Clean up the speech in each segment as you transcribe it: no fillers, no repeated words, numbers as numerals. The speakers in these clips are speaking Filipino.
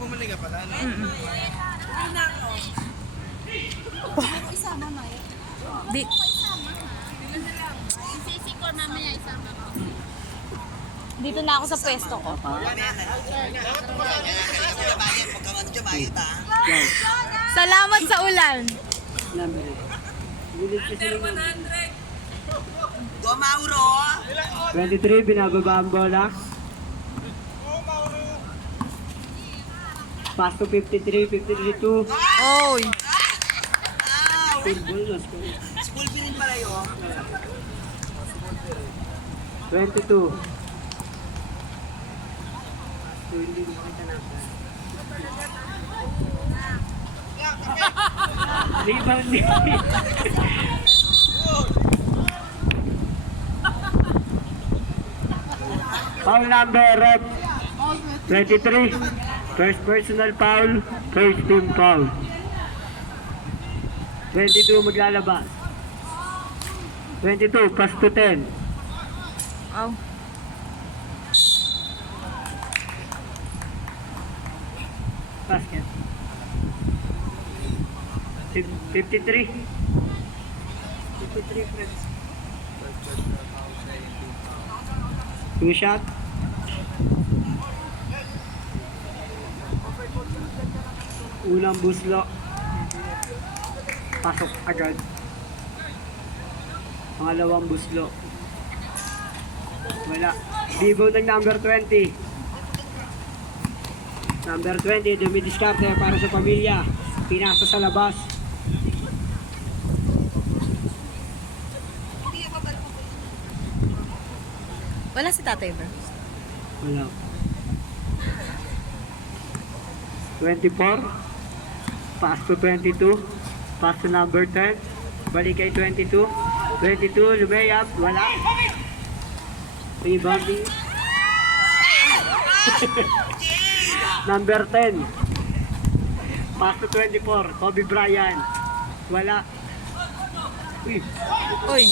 Bumalik ka pala, no? Isama mo yun. Di. Sisi ko mamaya isama ko. Dito na ako sa pwesto ko. Salamat sa ulan. Go Mauro! 23, binababa ang bola. Pass to 53, 53-2. Oy. Full ball na score. School pinin pala yun. 22. So, hindi mo makita na. Rebound ni. Foul number red 23. First personal foul, first team foul. 22 maglalabas. 22 pass to 10. Oh. Basket. 53. 53 friends. Two shot. Unang buslo. Pasok agad. Pangalawang buslo. Wala. Bibo ng number 20. Number 20, dumidiskarte para sa pamilya. Pinasa sa labas. Wala si Tatay Bro. Wala. 24. Pass to 22. Pass to number 10. Balik kay 22. 22, lumayap. Wala. Rebounding. Number 10. Pass to 24. Kobe Bryant. Wala. Uy. Uy.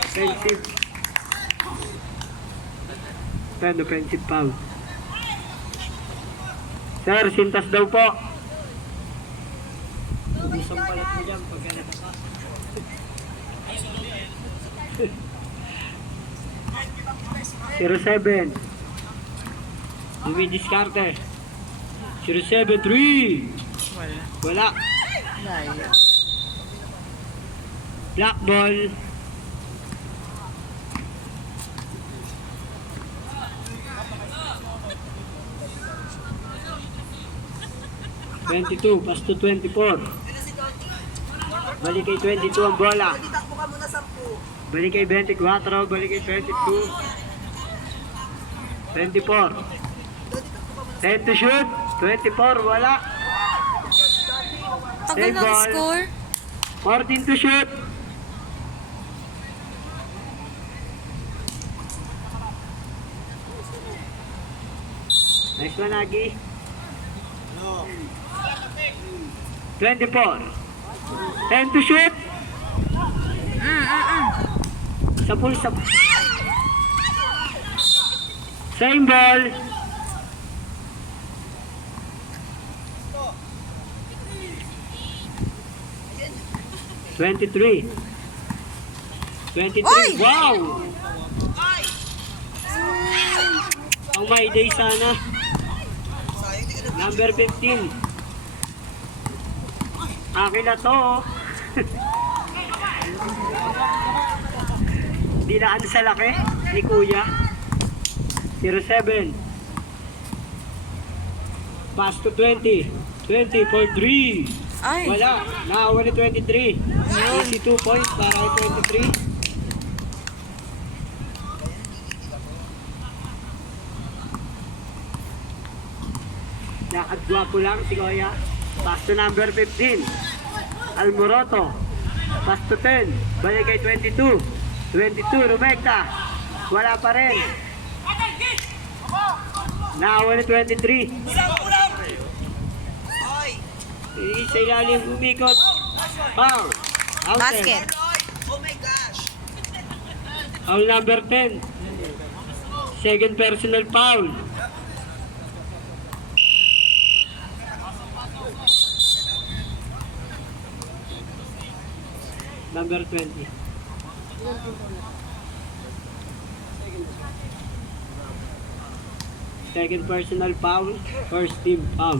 Offensive. Offensive foul. Sir, sintas daw po. Isang palat mo dyan pagka natakas. 07. Dumidiskarte. 07, 3. Wala. Wala. Layo. Black ball. (22) pass to 24. Balik kay 22 ang bola. Takbo ka muna 10. Balik kay 24, balik kay 22. 24. 10 to shoot. 24, wala. Tagal Save ng ball. score. 14 to shoot. Nice one, Agi. 24. 10 to shoot. Sapul. Same ball. (23) 23. Oy! Wow! Pang my day sana. Number 15. Akin na to. Dinaan sa laki ni Kuya. 07. Pass to 20. 20 for 3. Ay. Wala. Nakawa ni 23. Easy 2 points para kay 23. Nakagwapo lang si Kuya. Pass to number 15. Almoroto. Pass to 10. Balik kay 22. 22, Rumekta. Wala pa rin. Nakawa ni 23. Sa ilalim umikot. Foul. Out Basket. Oh my gosh! Foul number 10. Second personal foul. Number 20. Second personal foul, first team foul.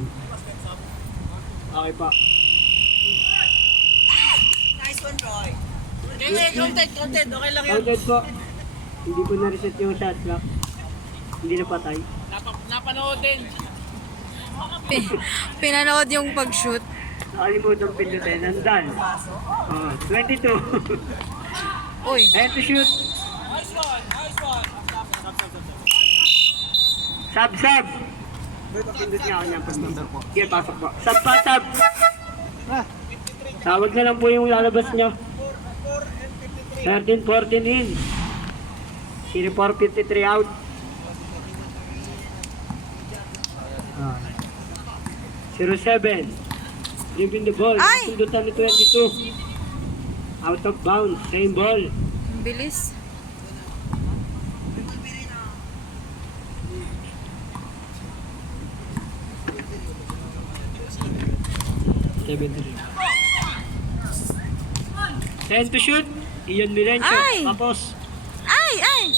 Okay pa. Nice one, Roy. Content. Okay lang yun. Counted po. Hindi ko na-reset yung shot clock. Hindi na patay. Napanood din. Pinanood yung pag-shoot. Nakalimutan pindutin. Nandun. 22. Uy, And to shoot. Nice one. Sub. Pindot niya ako niya. Sige, pasok po. Sub. Tawag na lang po yung lalabas niyo. 13-14 in. 4:53 out. Ah. 0-7. Giving the ball. Ay! Pindutan ni 22. Out of bounds. Same ball. ang bilis. Send to shoot. Iyon Milencio. Ay! Tapos, Ay!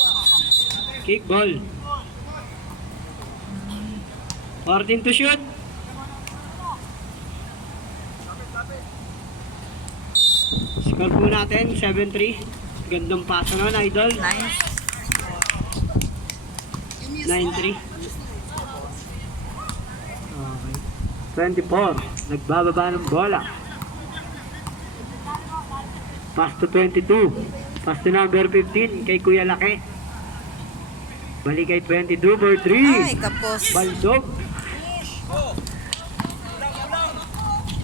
kick ball. 14 to shoot. Score po natin, 7-3. Gandang paso nun, idol. Nice. 9-3. Okay. 24. Nagbababa ng bola. Pass to 22. Pass to number 15 kay Kuya Laki. Balik kay 22 for 3. Ay, kapos. Baldog.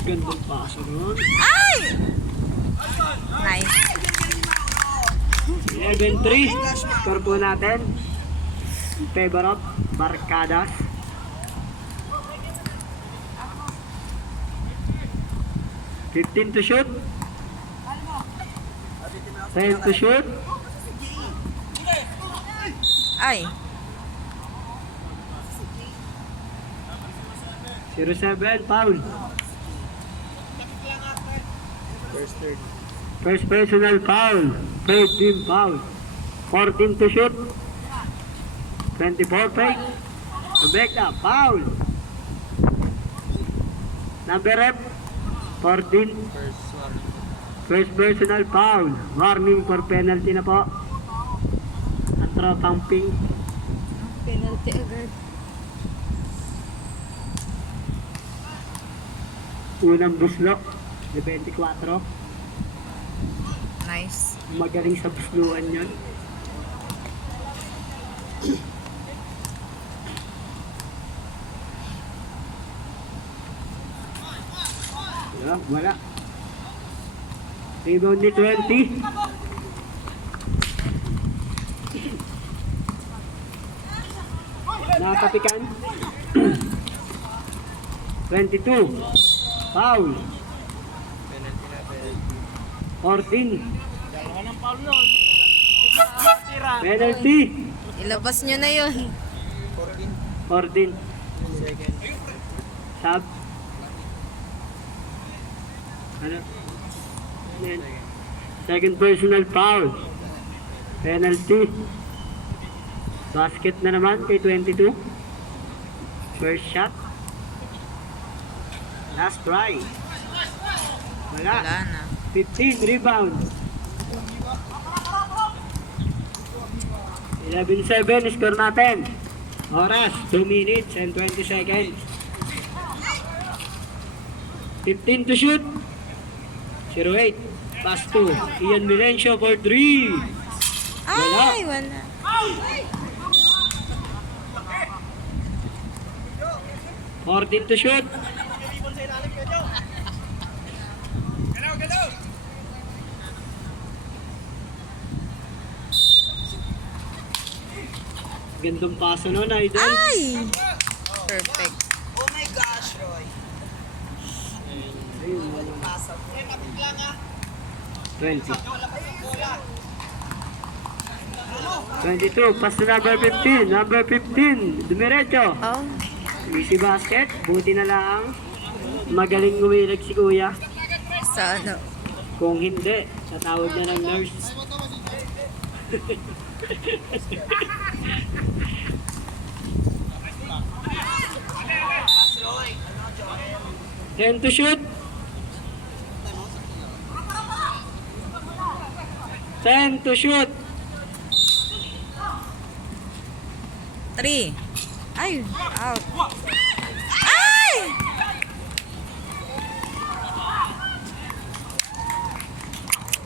Gandang paso nun. Ay! Nice. 11-3. Score po natin. Favor of Barcadas. $15 to shoot. 10 to shoot. Ay. 0-7 foul. First personal foul. Third team foul. 14 to shoot. 24 fake. Rebecca, foul. Number rep, 14. First personal foul. Warning for penalty na po. At tropang pink. Penalty agad. Unang buslok. 24. Nice. Magaling sa busluan yun. Wala. Rebound ni 20. Nakatapikan. 22. Foul. 14. Penalty. Ilabas nyo na yun. 14. Sub. Ano? Yan. Second personal foul. Penalty. Basket na naman kay 22. First shot. Last try. Wala. Wala na. 15 rebound. 11-7 score natin. Oras 2 minutes and 20 seconds. 15 to shoot. 0-8. Pass to Ian Milencio for 3. Ay, wala. 14 to shoot. Gandang paso nun, idol. Ay! Perfect. Oh my gosh, Roy. Ayun, wala. Pasa. 20. 22, pass to number 15. Number 15, dumiretso. Oh. Easy basket, buti na lang. Magaling umilag si Kuya. Sa ano? Kung hindi, tatawag na ng nurse. Pass, Roy. 10 to shoot. 10 to shoot. 3. Ay, out. Ay!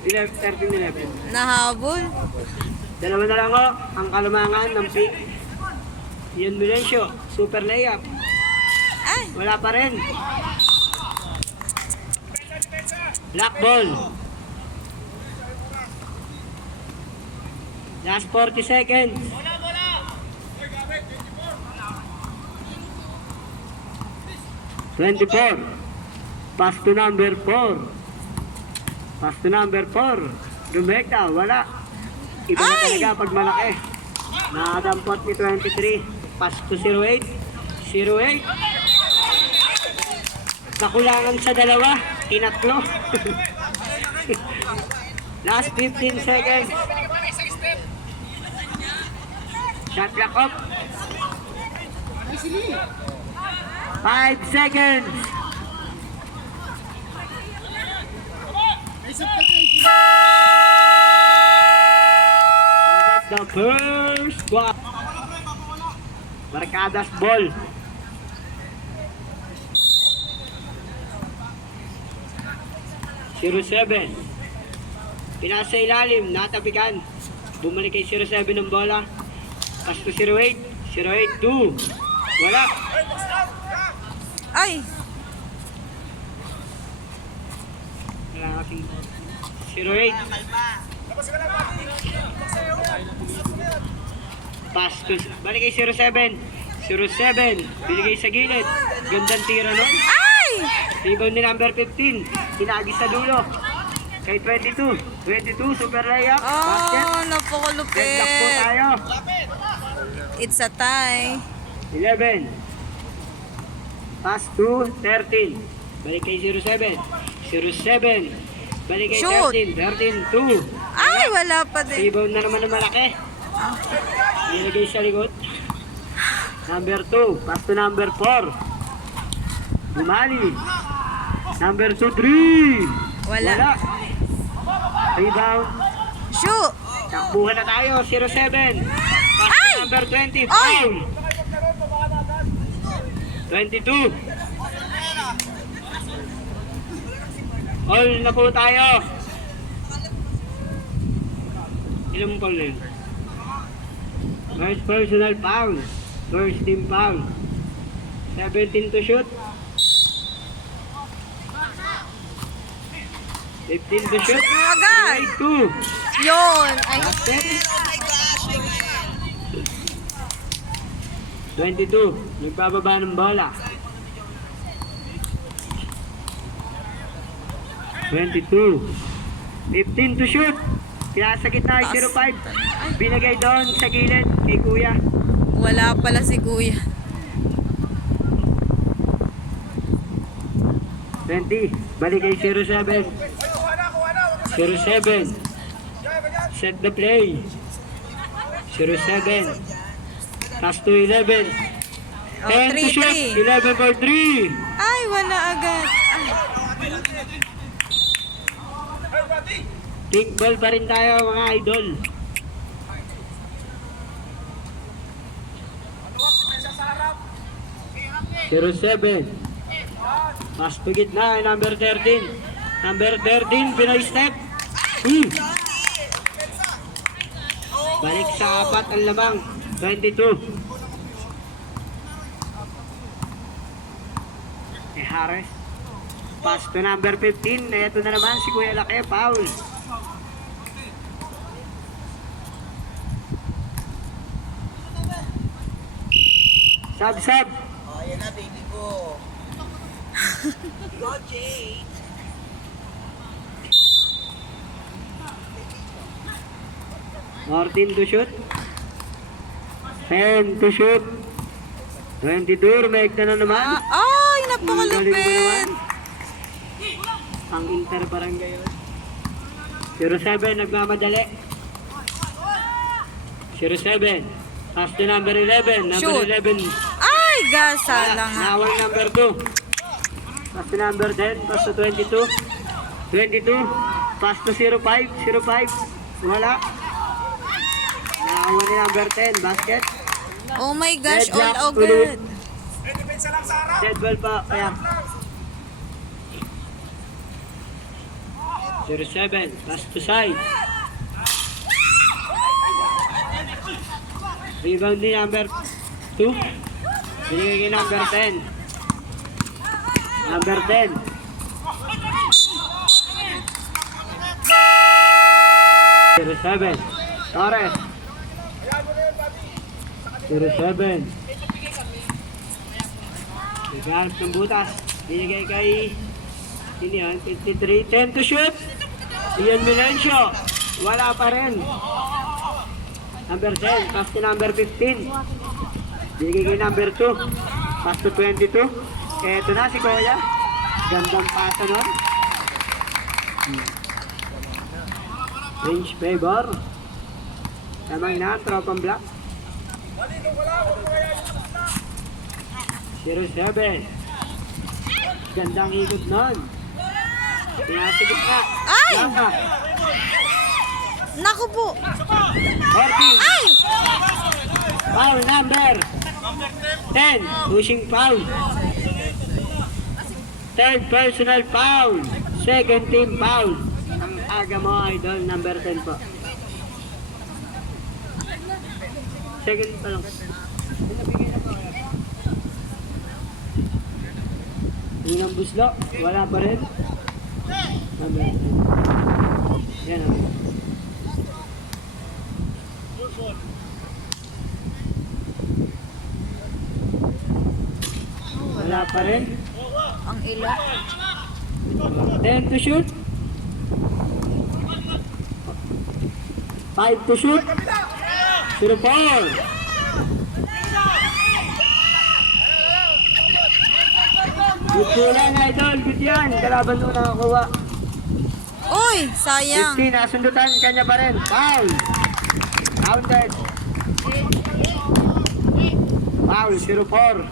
Eleven, 13-11. Nahabol. Dalawa na lang o, ang kalamangan ng pick. Ian Mulencio, super layup. Ay! Wala pa rin. Black ball. Last 40 seconds. 24. Pass to number 4. Pass to number 4. Rumekta, wala. Iba na Ay! talaga pag malaki. Nakadampot ni 23. Pass to 08. 08. Nakulangan sa dalawa. Tinatlo. Last 15 seconds. Shot clock up. 5 seconds. The first one. Marcadas ball. Zero 7. Pinasa ilalim, natapikan. Bumalik kay 07 ng bola. Pass to 08. 08, 2. Wala. Ay! Wala kasing 08. Pass to, balik kay 07. 07, binigay sa gilid. Gandang tira nun. Ay! Rebound ni number 15. Tinagi sa dulo. Kay 22. 22, super layup. Basket. Oh, Red lock po napakalupit. tayo. It's a tie. 11. Pass to 13. Balik kay 07. 07. Balik kay Shoot. 13. 13, 2. Ay, wala pa din. Rebound na naman ng malaki. Nilagay sa likod. Number 2. Pass to number 4. Bumali. Number 2, 3. Wala. Rebound. Shoot! Takbuhan na tayo. 07. Pass to Ay! number 20. Ay! Foul. 22. All na po tayo. Ilang foul na yun? First personal foul. First team foul. 17 to shoot. 15 to shoot. Agad! 2. Yun! Ay, Basket. Oh my gosh, Miguel. 22. Nagbababa ng bola. 22. 15 to shoot. Pinasa gitna ay 05. Binagay doon sa gilid kay Kuya. wala pala si Kuya. 20. Balik kay 07. 07. Set the play. 07. Pass to 11. Oh, 10 to shoot. 3-3. 11 for 3. Ay, wala agad. Ay. Pink ball pa rin tayo mga idol. Zero 7. Pass to gitna, number 13. Number 13, Pinoy step. Balik sa apat ang lamang. 22. Harris. Pass to number 15. Ito na naman si Kuya Laki. Foul. Sub. Oh, yan na, baby ko. Go, Jay. Martin to shoot. 10 to shoot. 22. Make na naman. Ay, Ang galing mo naman. napakalupit. Ang inter barangay yun. 07, nagmamadali. 07. Pass to number 11. Number Shoot. 11. Ay, gasa lang nga. Nawal number 2. Pass to number 10. Pass to 22. 22. Pass to 05. 05. Wala. Nawal ni number 10. Basket. Oh my gosh, Red all block, agad. Dead ball pa. Kaya. 07. Pass to side. Rebound ni number 2. Binigay kay number 10. Number 10. Number 7. Torres. 07. Naghanap ng butas. Binigay kay sino yan? 53. 10 to shoot. Ian Milencio. Wala pa rin. Number 10. Pass to number 15. Binigay kay number 2. Pass to 22. Eto na si Kuya. Gandang pasa nun. Range favor. Tamang na, tropang black. 07. Gandang ikot nun. Pinasigit na. Ay! Laka. Naku po. 14. Ay! Foul number 10. Pushing foul. Third personal foul. Second team foul. Ang aga mo, idol. Number 10 po. Second pa lang. Yun ang buslo. Wala pa rin. Number 10. Yan ang. Wala pa rin. Ang ilo. 10 to shoot. 5 to shoot. 0-4. Good po lang, idol. Good yan. Kalaban mo nakakuha. Uy, sayang. 15, nasundutan. Kanya pa rin. Foul. Counted. Foul, 0-4.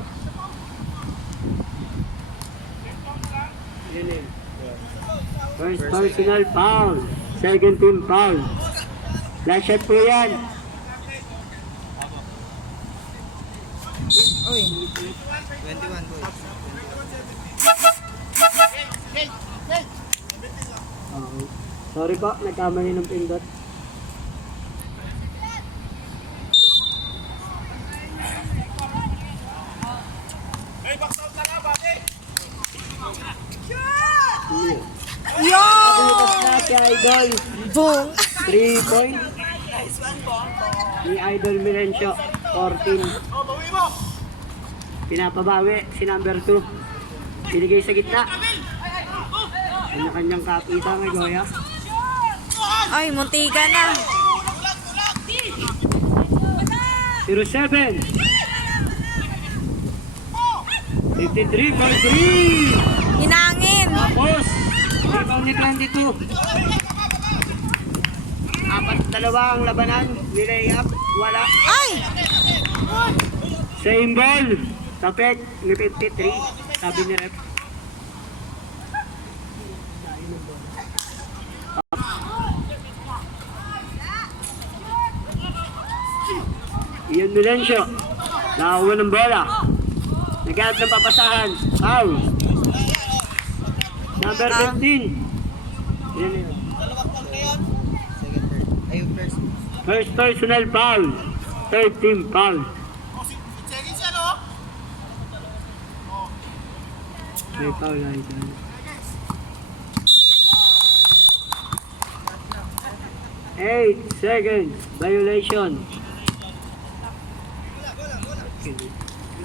First personal foul. Second team foul. Last shot po yan. Uy. 21 po. Sorry po, nagkamali ng pindot. Yo! Butas na si Idol. Boom! 3 point. Ni Idol Milencio. 14. Pinapabawi si number 2. Binigay sa gitna. Kanya-kanyang kapita may Goya. Ay, muntika na. 07. 53 for 3. Hinangin. Tapos, rebound ni 22. 4-2 ang labanan. Nilay-up. Wala. Ay! Same ball. Tapet ni 53. Sabi ni ref. Ian Milencio. Nakakuha ng bola. Naghanap ng papasahan. Foul. Number 15. Yan yun. First personal foul. Third team foul. May foul na ito. 8 seconds. Violation.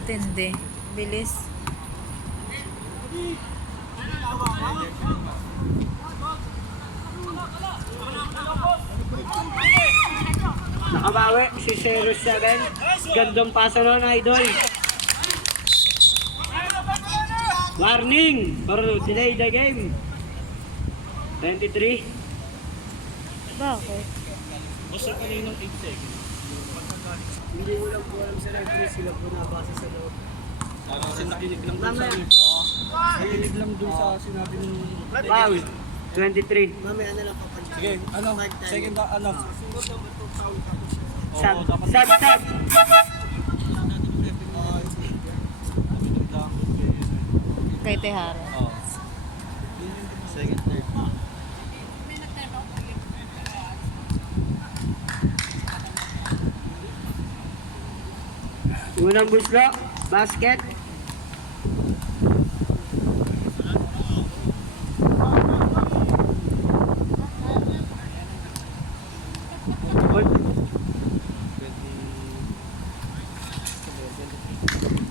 Tindi. Bilis. Nakabawi si 07. Gandong pasa nun, idol. Warning for delay the game. 23. Bakit? Hindi ko lang po alam sa referee, sila po nabasa sa loob. Kasi nakinig lang doon sa nakinig lang doon sa sinabi ng foul. 23. Mamaya na lang papansin. Sige, ano? Second ba? Ano? Sab. Kay Tehara. Second, third. Unang buslo, basket.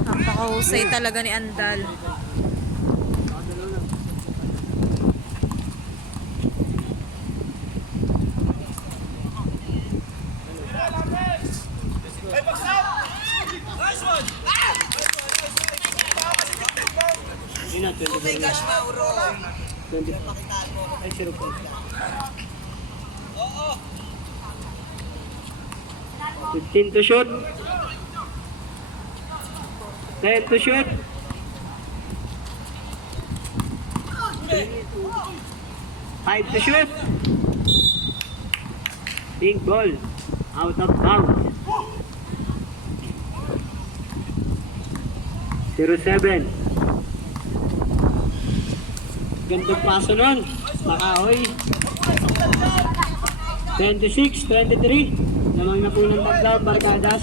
Napakahusay talaga ni Andal. Yun na, 24 na. Gosh, Mauro. 24. Pakitaan mo. Ay, 0 point. 15 to shoot. 10 to shoot. 5 to shoot. Pink ball. Out of bounds. 0-7. Gandang paso nun. Makahoy. 26, 23. Lamang na po ng taglaw, Barcadas.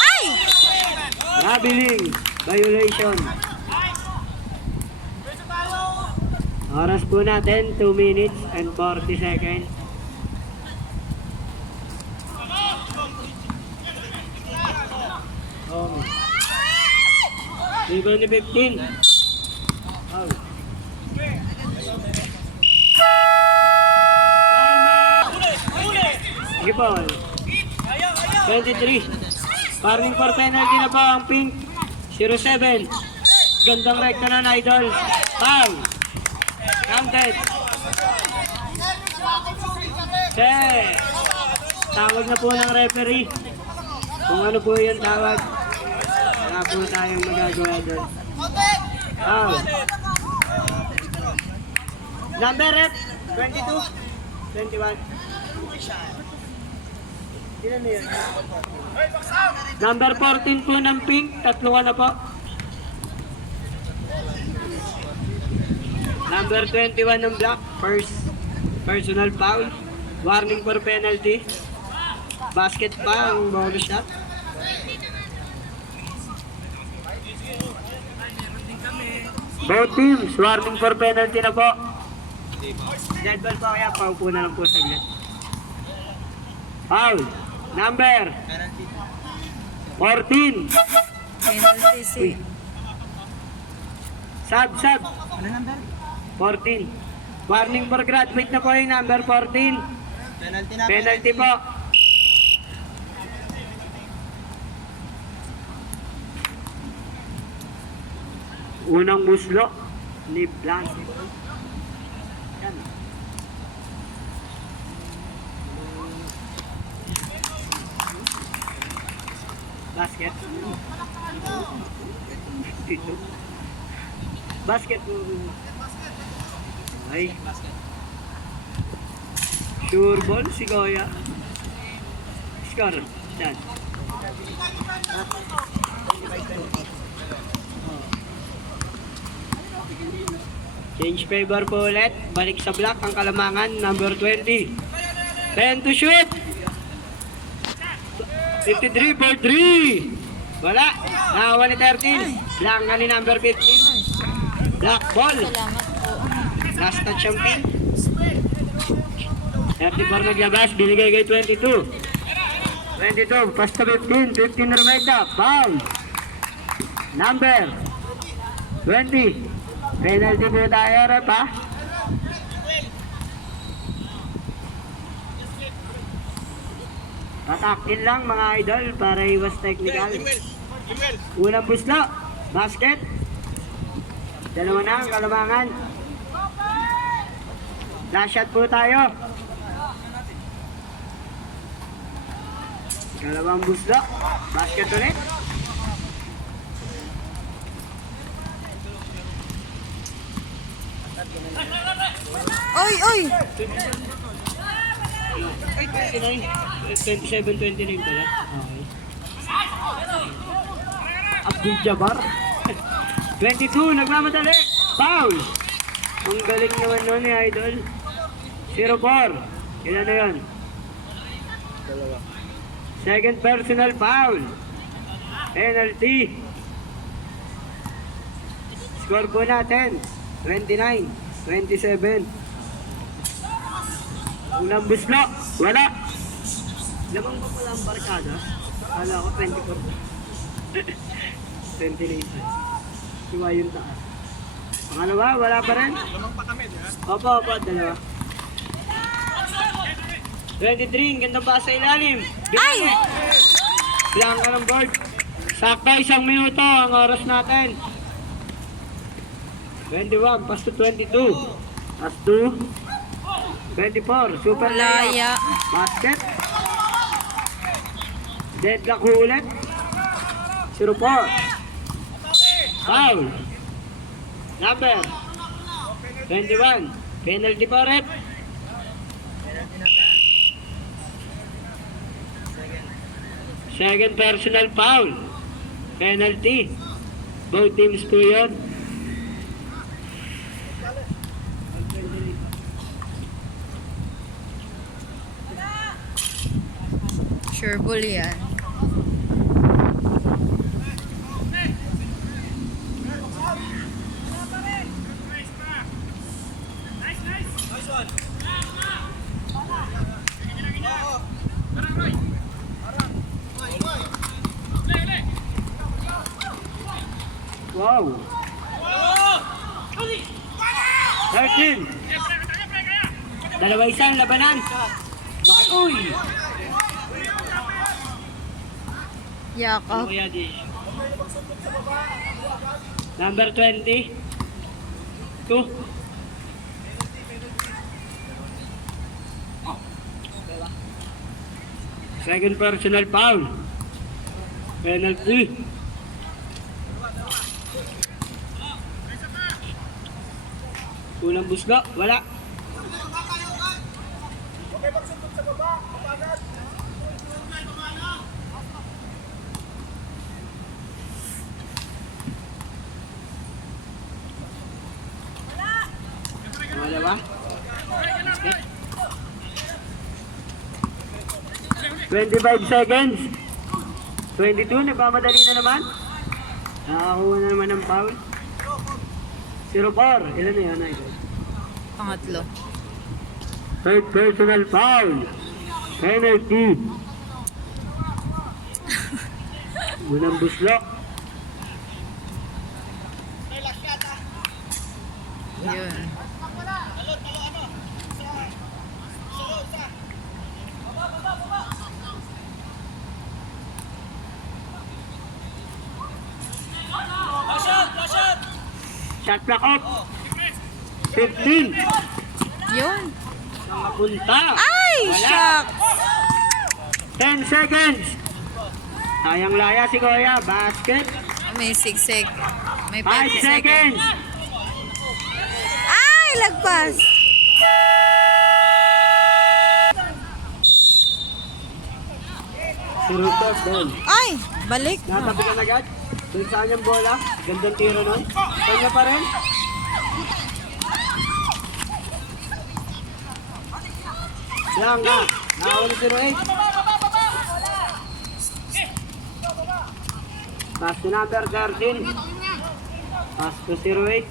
Ay! Rabiling. Violation. Oras po natin, 2 minutes and 40 seconds. Oh. Rebound ni 15. Oh. Sige po. 23. Parang for penalty na po ang pink. 07. Gandang rekta na na idol. Foul. Counted. Set. Tawag na po ng referee. Kung ano po yung tawag. Wala po tayong magagawa doon. Foul. Number rep. 22. 21. Ilan na yun? Number 14 po ng pink. Tatlo ka na po. Number 21 ng black. First personal foul. Warning for penalty. Basket pa ang bonus shot. Both teams, warning for penalty na po. Dead ball po kaya paupo na lang po saglit. Foul. Number 14. Penalty si... Sub. Ano number? 14. Warning for graduate na po yung number 14. Penalty na. Penalty po. Unang muslo ni Blanco. Yan. Basket. Dito. Basket. Ay. Sure ball si Goya. Score. Yan. Change favor po ulit. Balik sa black ang kalamangan. Number 20. 10 to shoot. 53 for 3. Wala. Nakawa ni 13. Blanca ni number 15. Black ball. Salamat po. Last touch ang pin. 34 naglabas. Binigay kay 22. 22. Pass to 15. 15 remeda. Foul. Number 20. Penalty po tayo, rep, ha? Pataktin lang, mga idol, para iwas technical. Unang puslo, basket. Dalawa na ang kalamangan. Last shot po tayo. Dalawang buslo. Basket ulit. Oy, oy! 27-29 pala. Okay. Abdul Jabbar. 22, nagmamadali. Foul. Ang galing naman nun ni Idol. 0-4. Ilan na yun? Second personal foul. Penalty. Score po natin. 29-27. Unang buslo. Wala. Lamang ba pala ang barkada? Kala ko 24. 29. Siwa yung taas. Pangalawa, wala pa rin? Lamang pa kami, di ba? Opo, dalawa. 23, ganda pa sa ilalim. Ay! Bilang ka ng board. Sakto, 1 minuto ang oras natin. 21, pass to 22. Pass to 24, super Laya. basket. Deadlock ulit. 0-4. Foul. Number 21. Penalty pa rep. Second personal foul. Penalty. Both teams po yun. Sure bull yan. Wow. 13. Dalawa isang labanan. Uy! Yakap. Kuya di. Number 20. 2. Second personal foul. Penalty. Unang buslo, wala. Wala ba? 25 seconds. 22, nagmamadali na naman. Nakakuha na naman ng foul. 0-4. Ilan na yun, Idol? Pangatlo. Third personal foul. Penalty. Unang buslo. Yun. Shot clock off. 15. Yun. Nakapunta. Ay! Wala. Shock! 10 seconds. Sayang laya si Kuya. Basket. May sigsig. May 5 5 seconds. seconds. Ay! Lagpas! Sirutot doon. Ay! Balik. Natabi ka na agad. Doon saan yung bola. Gandang tiro nun. Kanya pa rin. Yan ka. Nakawala 0-8. Pass to number 13. Pass to 0-8.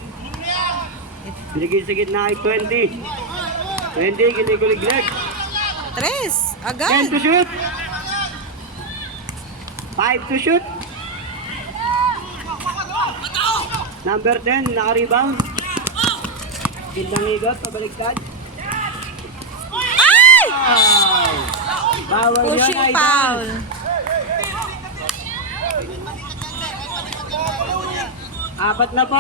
Binigay sa gitna ay 20. 20, giniguliglig. 3. 10 Agad. to shoot. 5 to shoot. Number 10, naka-rebound. Gindang higot, pabaliktad. Ay! Wow! Bawal yun, Pushing Idol. foul. Apat na po.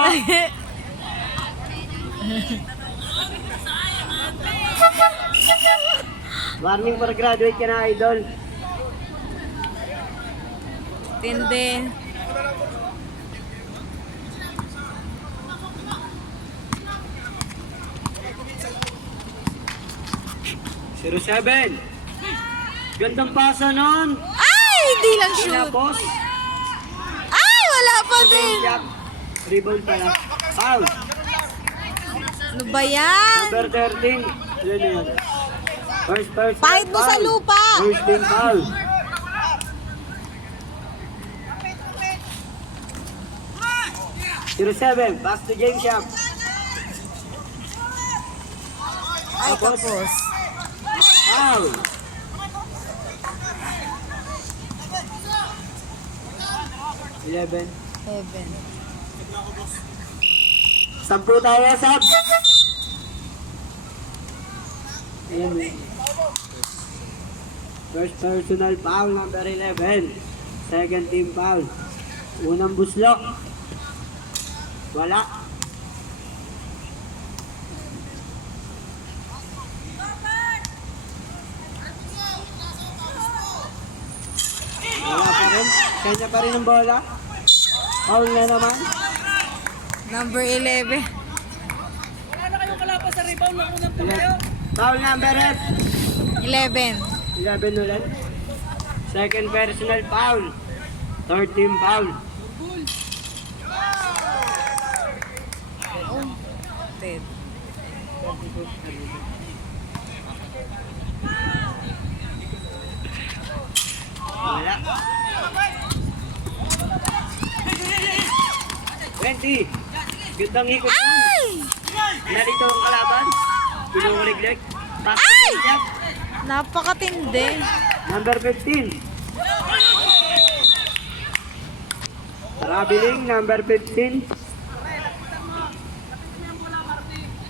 Warning for graduate ka na, idol. Tindi. Zero 7. Gandang pasa nun. Ay! Hindi lang shoot. Tinapos. Ay! Wala pa din. Jab. Rebound pala. Foul. Ano ba yan? Number 13. Yun yun. First. Pahit mo sa foul. lupa. First team foul. Zero 7. Pass to James Shop. Ay, tapos. Foul. Eleven. 7. 10 tayo, Sab. Ayan. First personal foul, number 11. Second team foul. Unang buslo. Wala. Wala pa rin. Kanya pa rin ang bola. Foul na naman. Number 11. Wala na kayong kalapas sa rebound. Nakunan po kayo. Foul number 11. 11 ulit. Second personal foul. Third team foul. Ted. Wala. 20. Gandang ikot. Ay! Narito ang kalaban. Pinukuliglig. Pass to Ay! Jack. Napakatindi. Number 15. Traveling, number 15.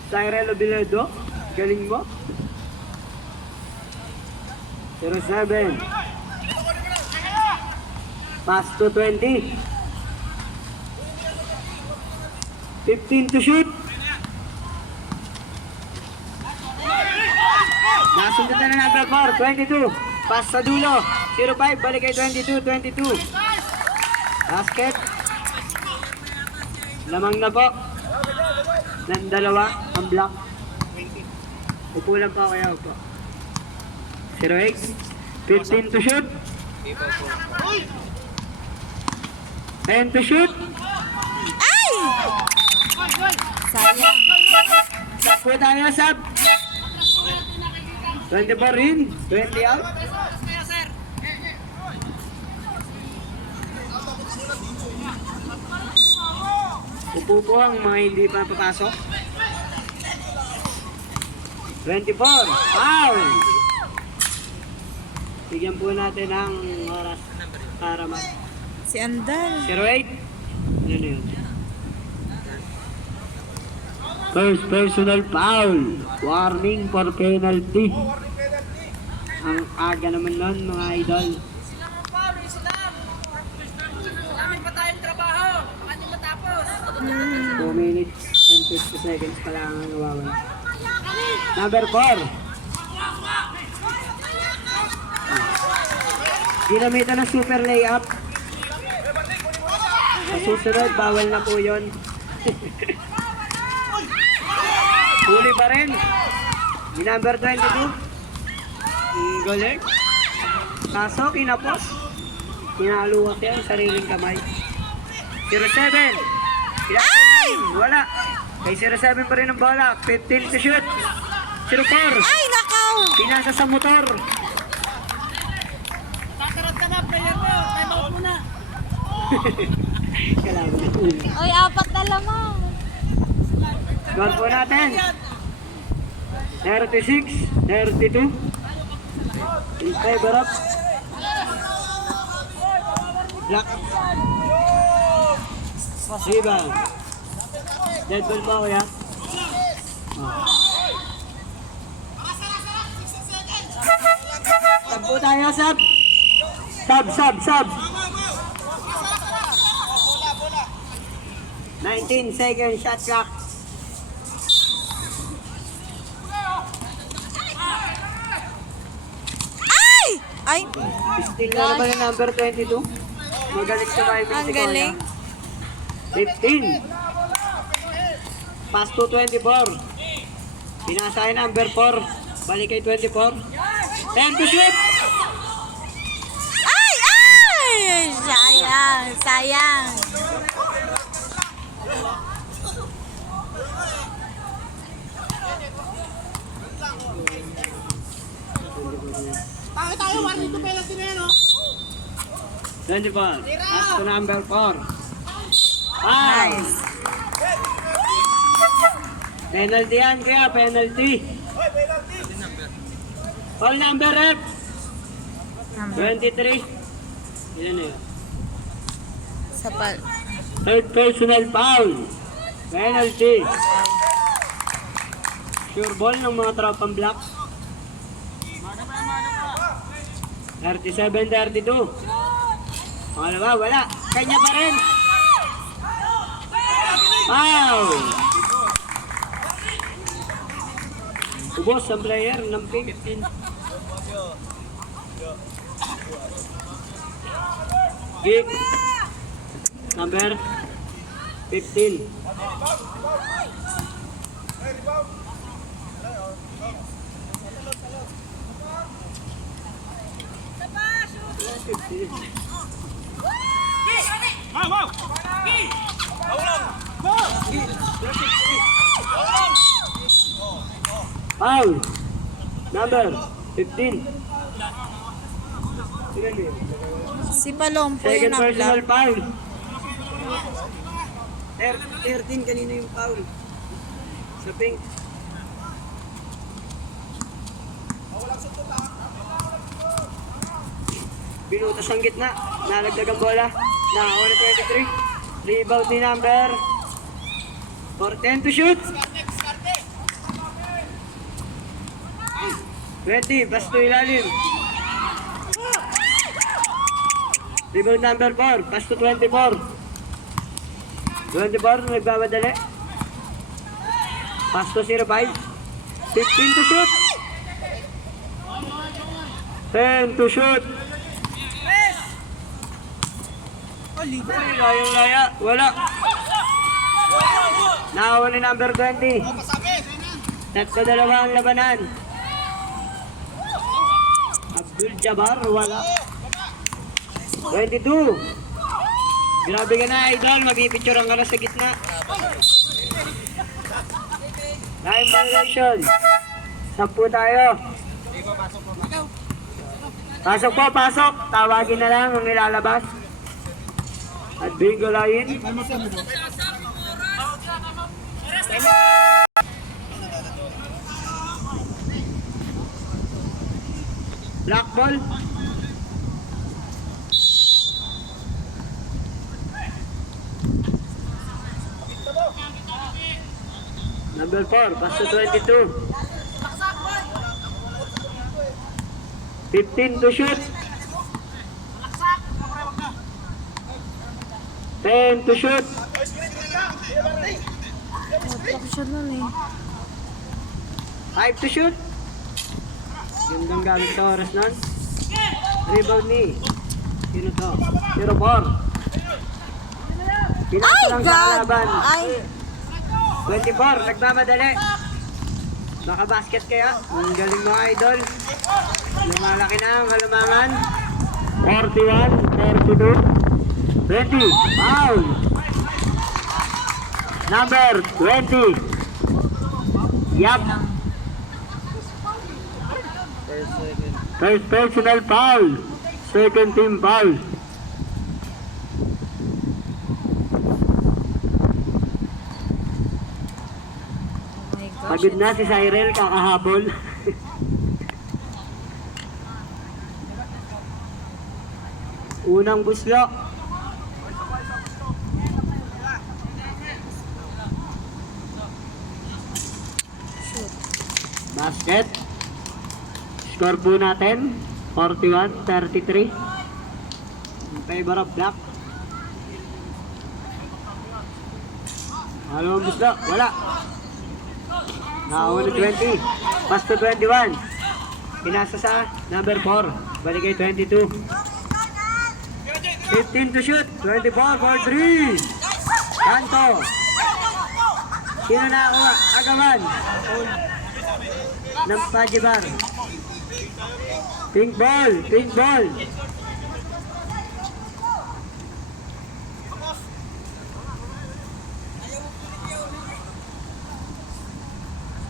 Tyrell Obiledo. Galing mo. 07. Pass to 20. 15 to shoot. Nasundan na number 4, 22. Pass sa dulo. 05, balik kay 22. Basket. Lamang na po. Ng dalawa, ang block. Upo lang po kaya upo. 08, 15 to shoot. 10 to shoot. Ay! Sayang. Sakpo tayo, Sab. 24 in, 20 out. Upo po ang mga hindi pa papasok. 24, foul. Bigyan po natin ng oras para mag Si Andal. 08. Yun yun. First personal foul. Warning for penalty. Ang aga naman nun, mga idol. Sila mga foul. Sila. Marami pa tayong trabaho. Baka nyo matapos. 2 minutes and 50 seconds pa lang ang nawawala. Number 4. Ginamitan ng super layup. Sa susunod, bawal na po yun. Huli pa rin. Yung number 22. Goler. Kaso, kinapos. Kinaluwak siya ang sariling kamay. 07. Ay! Wala. Kay 07 pa rin ang bola. 15 to shoot. 04. Ay, nakaw! Pinasa sa motor. Kakarap ka na, player mo. Time out muna. Kalaban. Oy, 4 na lamang. Score po natin. 36, 32. In favor of Black. Rebound. Dead ball po kuya. Sab po tayo, sab. Sab. 19 seconds shot clock. Ay, Steal na naman yung number 22. Magaling sa timing ang si galing. Kuya. 15. Pass to 24. Pinasa yung number 4. Balik kay 24. 10 to shoot. Ay, ay! Sayang, sayang. Tayo, warning to penalty na yan, oh. 24. Pass to number 4. Nice. Penalty yan kaya, penalty. Foul number rep. 23. Ilan na yun? Sapal. Third personal foul. Penalty. Sure ball ng mga tropang blocks. 37-32. Pangalawa, wala. Kanya pa rin. Foul. Ubos ang player ng pink. Gig. Number 15. Foul. Number 15. Si Palompo Second yung personal na-block. foul. 13 kanina yung foul. Sa pink. Binutas ang gitna. Nalagdag ang bola. Nakakuha na 23. Rebound ni number 10 to shoot. 20. Pass to ilalim. Rebound number 4. Pass to 24. 24. Nagbamadali. Pass to 05. 15 to shoot. 10 to shoot. Layong laya. Wala. Nakawa ni number 20. Tatlo dalawa ang labanan. Abdul Jabbar. Wala. 22. Grabe ka na, idol. Magpipicturean ka na sa gitna. Time violation. 10 tayo. Pasok po, pasok. Tawagin na lang ang ilalabas. At bingo line. Black ball. Number 4, pass to 22. 15 to shoot. 10 to shoot. Block siya nun eh. 5 to shoot. Gandang gamit sa oras nun. Rebound ni. Sino to? 0-4. Pinasa Ay, lang sa God! kalaban. Ay, 24, nagmamadali. Baka basket kaya. Ang galing mga idol. Lumalaki na ang halamangan. 41, 42. 20, foul. Number 20. Yap. First personal foul. Second team foul. oh my gosh. Pagod na si Cyril, kakahabol. Unang buslo. Basket. Score po natin, 41-33. In favor of Black. Halawang buslo, wala. Nakauna 20. Pass to 21. Pinasa sa number 4. Balik kay 22. 15 to shoot. 24 for 3. Kanto. Sino nakakuha? Agawan. Ng Pajibar. Pink ball. Pink ball.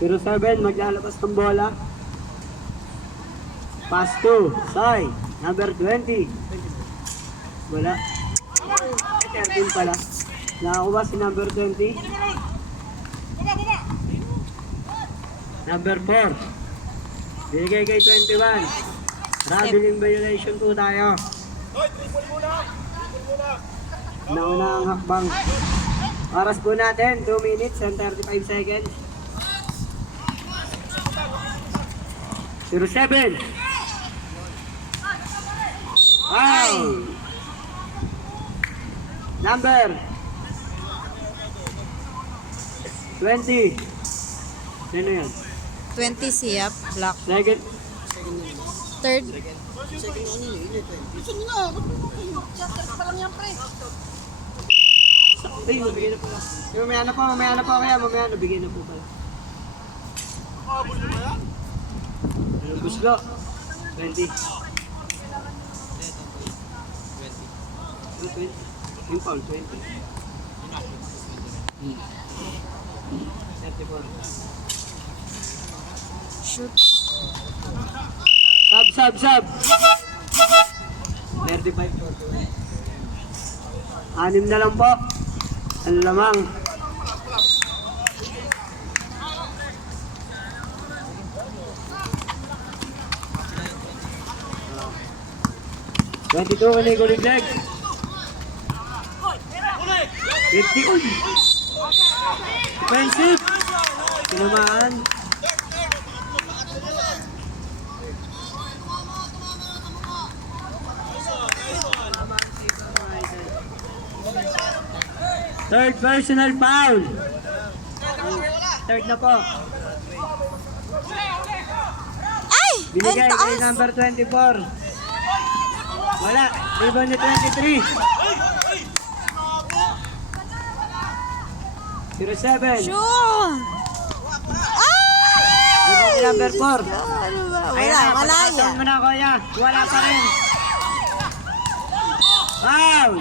Pero 7, maglalabas ng bola. Pass to Sai, number 20. Wala. 13 pala. Nakakuha si number 20. Number 4. Binigay kay 21. Traveling violation po tayo. Nauna ang hakbang. Oras po natin, 2 minutes and 35 seconds. 07. Ay! Number 20. Ano yan? 20 siyap, black. Second. Third. Pa lang yan, pre. Ay, nabigay na pala. Mamaya na po kaya. Mamaya nabigay na po pala. Buslo. 20. 20. Yung foul, 20. 34. Shoot. Sub. 35. 6 na lang po. Ang lamang. Ganti to kanay gulig-leg. 50. Uy! Offensive! Tinamaan. Third personal foul. Third na po. Ay! Binigay Ang kay taas! number 24. Wala. Rebound ni 23. 07. Shoot! Ay! Rebound ni number 4. Ano ba? Ayan na, Wala pagpasok yan. mo na, kuya. Wala pa rin. Foul!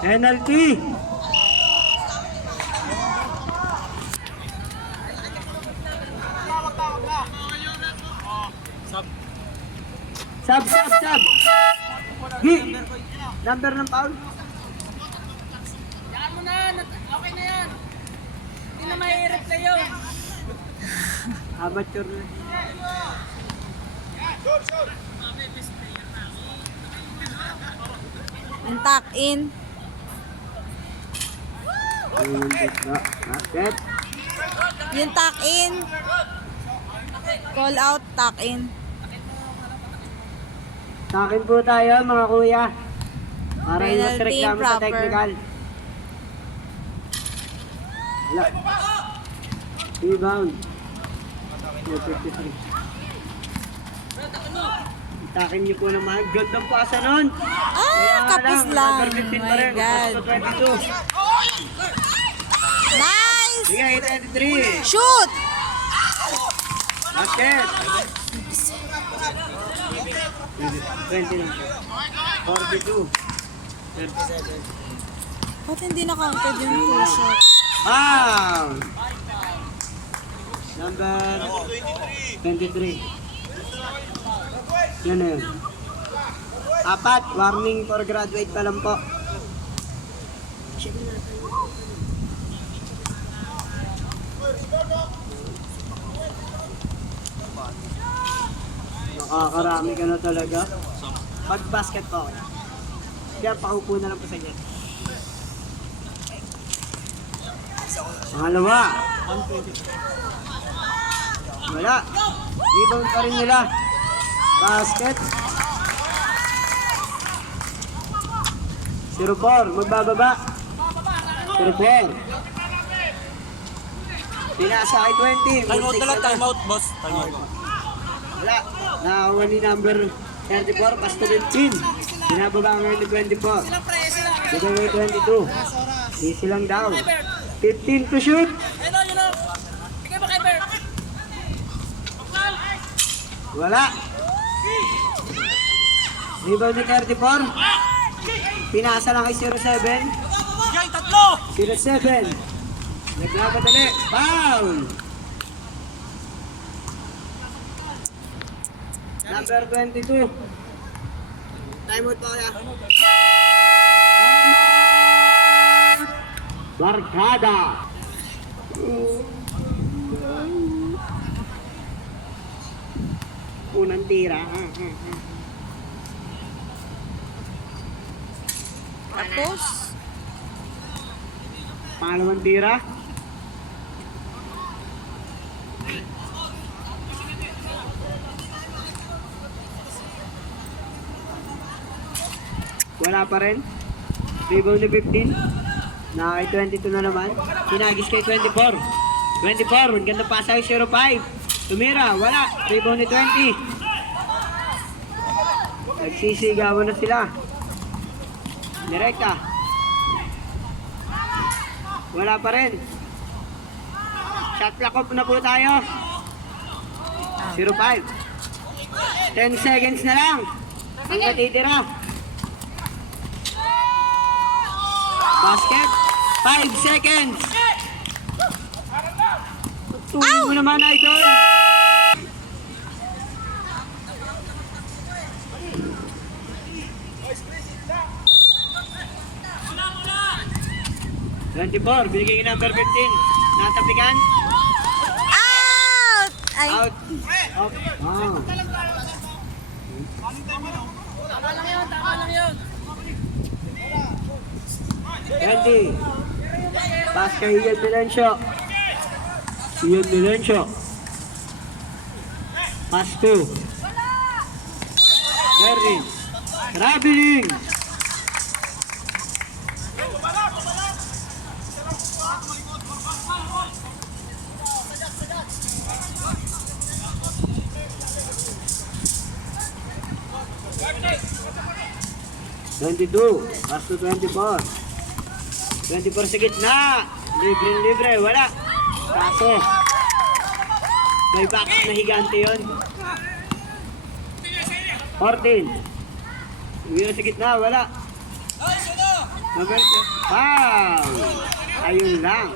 Penalty! Sub! Gi! Number ng foul? Yan mo na. Okay na yan. Hindi na mahirap na yun. Amateur na. Ang tuck in. Basket. Yung tuck in. Call out, tuck in. Sa akin po tayo mga kuya. Para yung mas Penalty reklamo sa proper. technical. Wala. Rebound. 453. Itakin niyo po naman. Gandang pasa nun. Kapis lang. Number 15 pa My rin. God. Pasto 22. Nice! Sige, 83. Shoot! Basket. 20 lang siya. 42. 37. Ba't hindi na-counted yung 2 shots? Number 23. Yan na yun. 4. Warning for graduate pa lang po. Nakakarami ka na talaga. Pag basket po ako. Kaya paupo na lang po sa inyo. Pangalawa. Wala. Rebound pa rin nila. Basket. 0-4. Magbababa. 0-4. Pinasa kay 20. Time out Muntik na lang, na. time out, boss. Time out. Wala. Nakakuha ni number 34, pass to 15. Binababa ngayon ni 24. Sila pre, sila. Bigay 22. Easy lang daw. 15 to shoot. Ayun o, yun o. Bigay mo kay Bert. Wala. Rebound ni 34. Pinasa lang kay 07. Yay, tatlo! 07. Naglapadali. Foul. Number 22. Time out pa kaya. Barkada. Unang tira. Tapos, Pangalawang tira. Wala pa rin. Rebound ni 15. Nakakay 22 na naman. Hinagis kay 24. 24. Ganda pasa kay 05. Tumira. Wala. Rebound ni 20. Nagsisigawan na sila. Direkta. Wala pa rin. Shot clock off na po tayo. 05. 10 seconds na lang. Ang natitira. Basket. 5 seconds. Tuloy mo naman, idol. Binigay ng number 15. Natapikan. out! Ay, Out. Out. Wow. Tama lang yun, tama lang yun. 20. Pass kay Ian Melencio. Ian Melencio. Pass to. Erwin. Traveling. Pass to 24. 24 sa gitna. Libre. Wala. Kaso. May backup na higante yun. 14. Uwi sa gitna. Wala. Number 2. Foul. Ayun lang.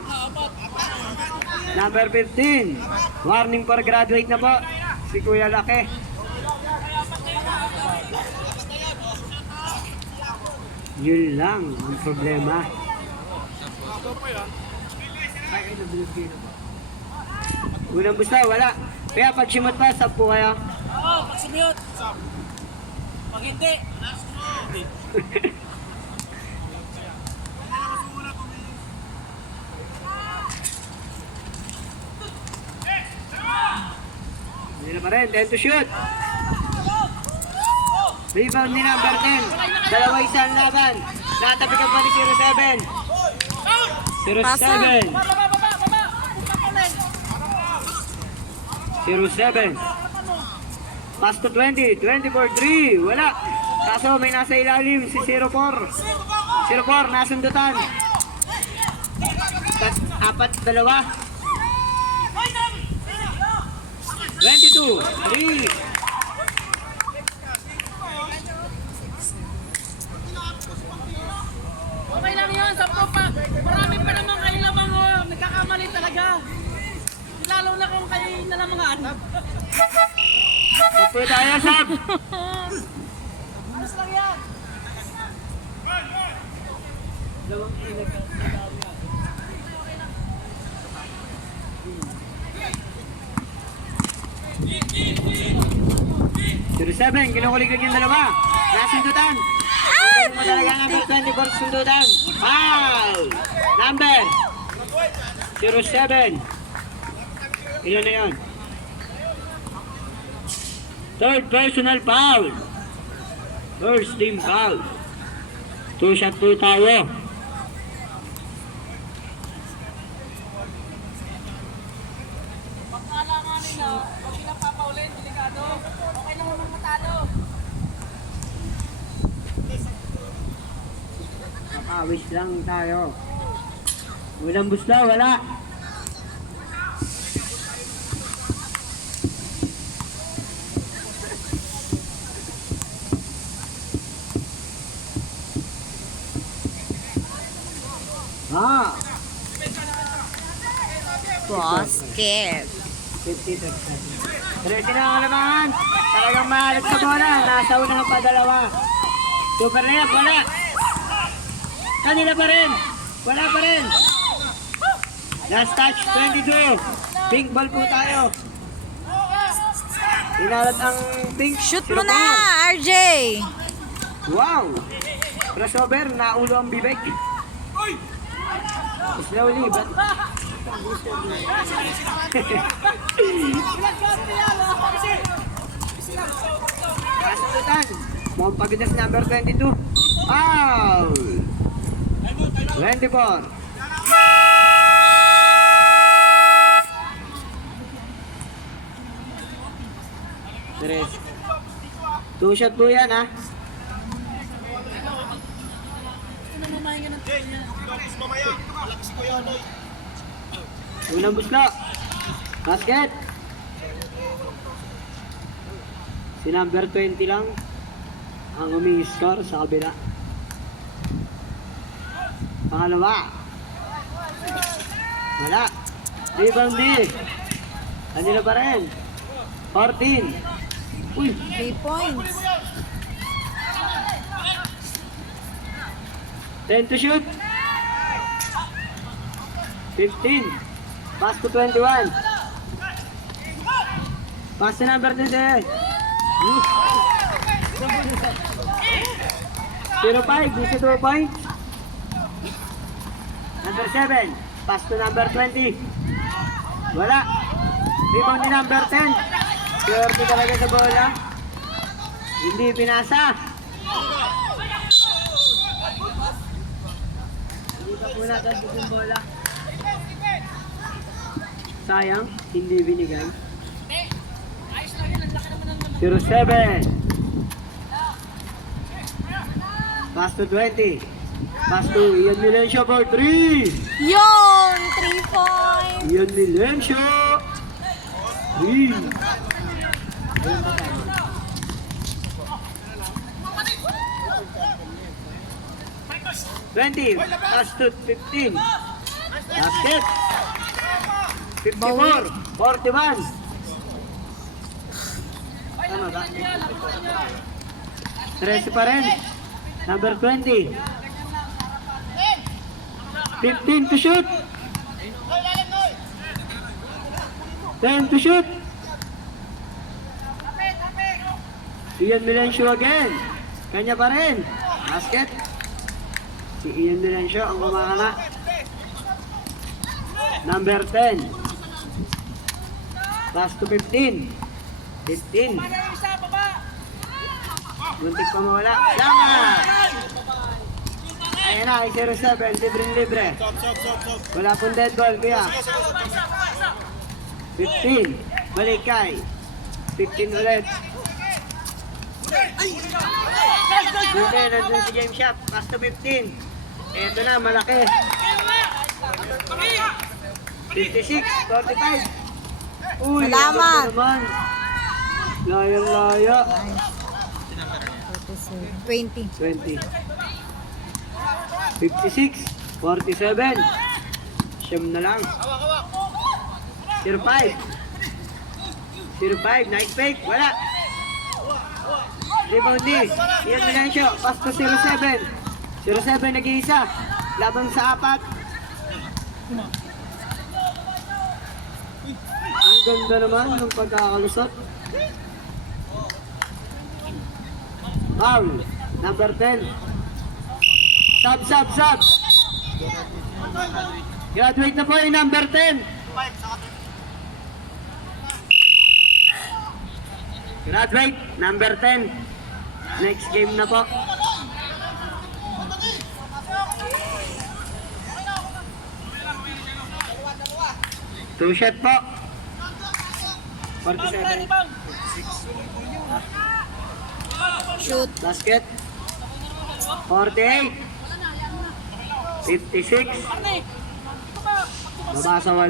Number 15. Warning for graduate na po. Si Kuya Laki. Yun lang ang problema. Unang busta, wala. Kaya pag simot pa, 10 kayo. Oo, pag sumiyot. Pag hindi. Hindi na pa rin, 10 to shoot. Rebound ni number 10. Dalawa isang laban. Natabi ka pa ni 07. 07. 07. Pass to 20. 20 for 3. Wala. Kaso may nasa ilalim si 04. 04, nasundutan. 4-2. 22. 3. Okay lang yun, 10 pa. Marami pa naman kayo lamang oh. Nagkakamali talaga. Lalo na kung kayo nalamangan. Tapo tayo, Sab. Alas lang yan. Zero 7, kinukuliglig yung dalawa. Nasundutan. Sundutan mo talaga number 24, sundutan. Foul! Number 07. Ilan na yun? Third personal foul. First team foul. 2 shot 2 tayo. Huwag pinapapaulin, delikado. Okay lang naman matalo. Papawis lang tayo. Walang busla, wala. Ah, Basket. 50-30. Ready na ang lamangan. Talagang mahalat sa bola. Nasa unang pa dalawa. Super na yan, wala. Kanila pa rin. Wala pa rin. Last touch, 22. Pink ball po tayo. Inalat ang pink. Shoot mo na, RJ. Wow! Crossover, naulo ang bibig. Slowly, but... Kasundutan. Mukhang pagitas number 22. Foul! 24. Tres. 2 shot po yan, ha? Unang busla. Basket. Si number 20 lang ang umi-score sa kabila. Pangalawa. Wala. Rebound din. Kanila pa rin. 14. Uy. 3 points. 10 to shoot. 15. Pass to 21. Pass to number 20. 0-5. This is 2 points. Number 7. Pass to number 20. Wala. Rebound ni number 10. Swerte talaga sa bola. Hindi pinasa. Hindi pa po natin yung bola. Sayang, hindi binigay. 0-7. Pass to 20. Pass to Ian Milencio for 3. Yon! 3 points. Ian Milencio. 3. 20. Pass to 15. Basket. 54. 41. Tama ba? 13 pa rin. Number 20. 15 to shoot. 10 to shoot. Ian Milencio again. Kanya pa rin. Basket. Si Ian Milencio ang kumakala. Number 10. Pass to 15. 15. Muntik pa mawala. Langan! Ayan na, 07. Libre-libre. Wala pong dead ball, kuya. 15. Balik kay. 15 ulit. Buti, nandun si James Shop. Pass to 15. Eto na, malaki. 56, 45. Uy, Salamat. ang ganda naman. Layang-laya. 20. 20. 56, 47. Siyam na lang. 05. 05, nice fake. Wala. Rebound ni Ian Milencio. Pass to 07. 07 nag-iisa. Labang sa 4. Ang ganda naman ng pagkakalusot. Foul. Number 10. Sub. Graduate na po yung number 10. Graduate, number 10. Next game na po. Two shot po. 47. Rebound. Shoot. Basket. 48. 56. Arne. Baba sa 8.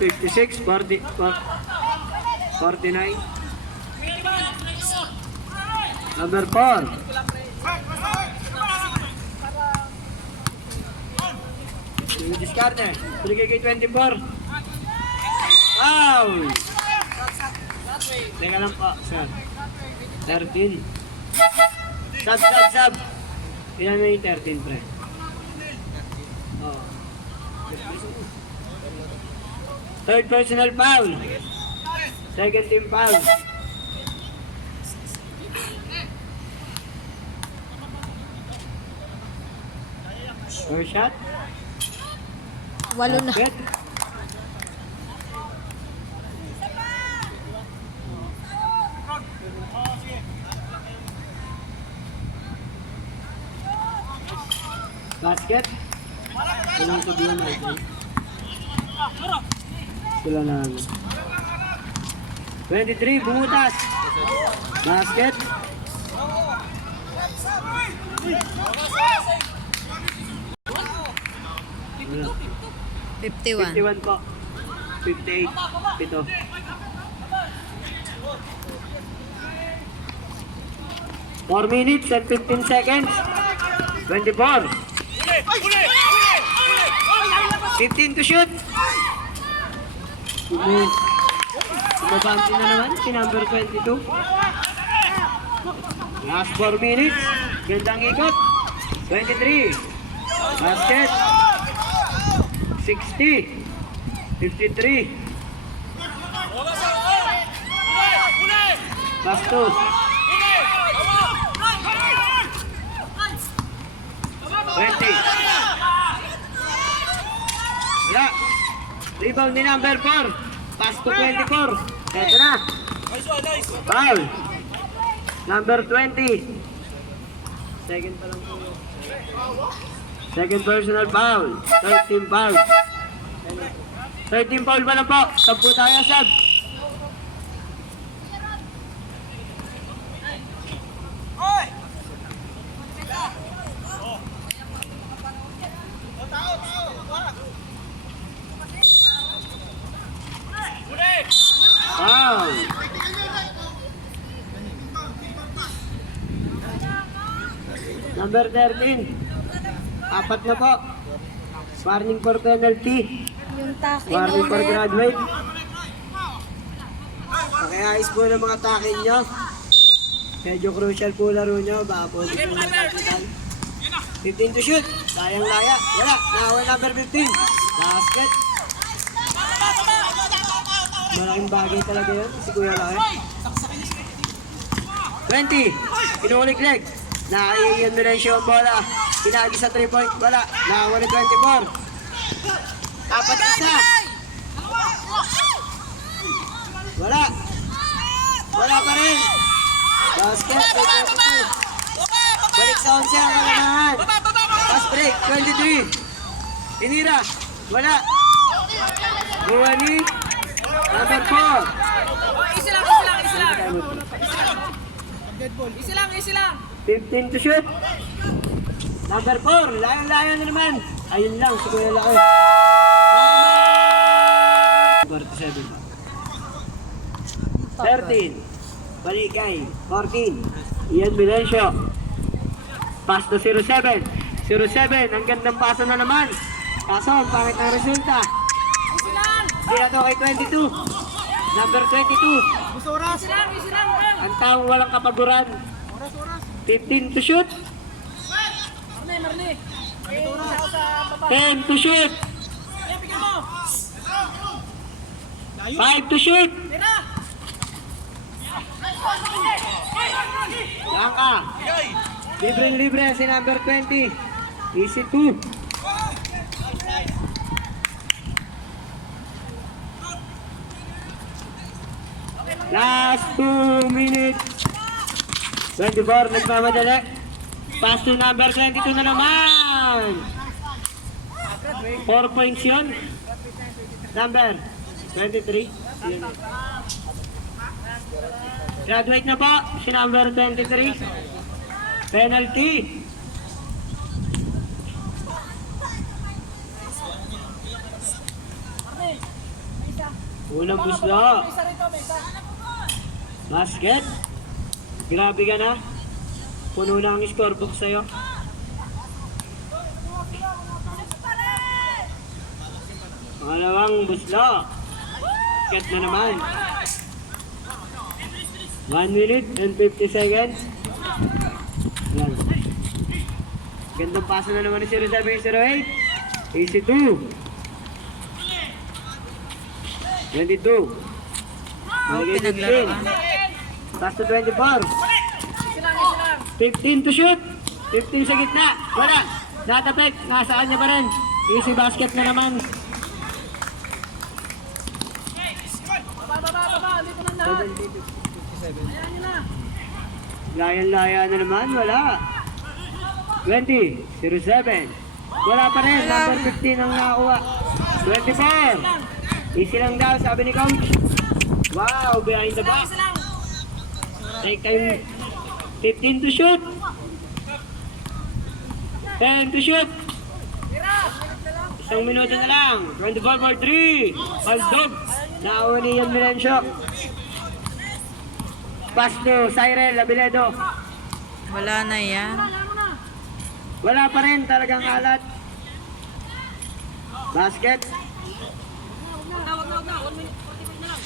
56. 49. Number 4. Discarte. Tuloy kay 24. Foul! Teka lang po, sir. 13. Sub. Ilan na yung 13, pre? Oh. Third personal foul. Second team foul. First shot. 8 na. Basket. Basket. Walang sabihan natin. Sila na ano. 23, bumutas. Basket. Wala. 51. 51 po. 58. Pito. Four minutes and 15 seconds. 24. 15 to shoot. Bumabante na naman si number 22. Last 4 minutes. Gandang ikot. 23. Basket. 60. 53. Bastos. 20. Wala. Rebound ni number 4. Pass to 24. Ito na. Foul. Number 20. Second pa lang po. Second personal foul. 13 foul. 13 foul pa lang po. 10 tayo, sab. Foul. Number 13. Apat na po. Warning for penalty. Yung takin Warning for ulit. graduate. Pakiayos po ng mga takin nyo. Medyo crucial po laro nyo. Baka po hindi po nagkapitan. 15 to shoot. Sayang laya. Wala. Nahawa number 15. Basket. Malaking bagay talaga yun. Si Kuya Laya. 20. Inuulik-leg. Nakaiiyan mo na yung bola. Pinagi sa 3-point. Wala. Nahawa ni 24. Apat isa. Wala. Wala pa rin. Basket. 22. Balik sa 11 ang kalamahan. Fast break. 23. Tinira. Wala. Buwani. Number 4. Easy lang. Easy lang. 15 to shoot. Number 4. Layo-layo na naman. Ayun lang. Si Kuya Laki. 47. 13. Balikay. 14. Ian Milencio. Pass to 07. 07. Ang gandang paso na naman. Kaso, ang pangit ang resulta. Easy lang. Sila to kay 22. Number 22. Easy lang. Ang taong walang kapaguran. 15 to shoot. Marne. Sa baba. 10 to shoot. Bigyan mo. 5 to shoot. Tira. Yan ka. Libre si number 20. Easy 2. Last 2 minutes. 24, nagmamadali. Pass to number 22 na naman. 4 points yun. Number 23. Graduate na po si number 23. Penalty. Unang buslo. Isa rito, may isa. Basket. Grabe ka na. Puno na ang scorebook sa'yo. Pangalawang buslo. Basket na naman. 1 minute and 50 seconds. Yan. Gandang paso na naman ni 0708. Easy 2. 22. Oh, Nalagay 15. pinaglaruan. Pass to 24. Isa lang. 15 to shoot. 15 sa gitna. Wala. Natapek. Nasa kanya pa rin. Easy basket na naman. Baba. Dito na lahat. Ayan nyo na. Layan-laya na naman. Wala. 20. 07. Wala pa rin. Number 15 ang nakakuha. 24. Easy lang daw, sabi ni coach. Wow, behind the back. Isa lang. Take time. 15 to shoot. 10 to shoot. Isang minuto na lang. 24 for 3. Paldog. Nakakuha ni Ian Milencio. Pass to Cyril Abiledo. Wala na yan. Wala pa rin, talagang alat. Basket. Wag na. 1 minute, 45 na lang.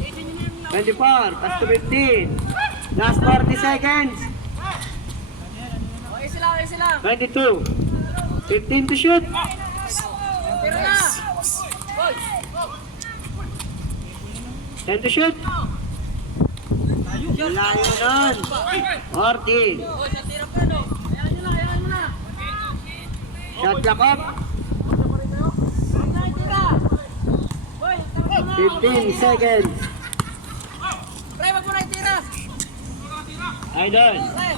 18 nyo na yung 24, pass to 15. Last 40 seconds. Isa lang. 22. 15 to shoot. Pero na. 10 to shoot. Malayo nun. 40. Ayan nyo na. Shot clock up. Huwag na itira. Boy, 15 seconds. Pre, wag mo na itira. Idol, Pre,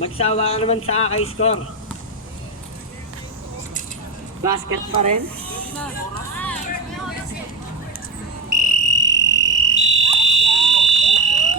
magsawa ka naman sa score. Basket pa rin.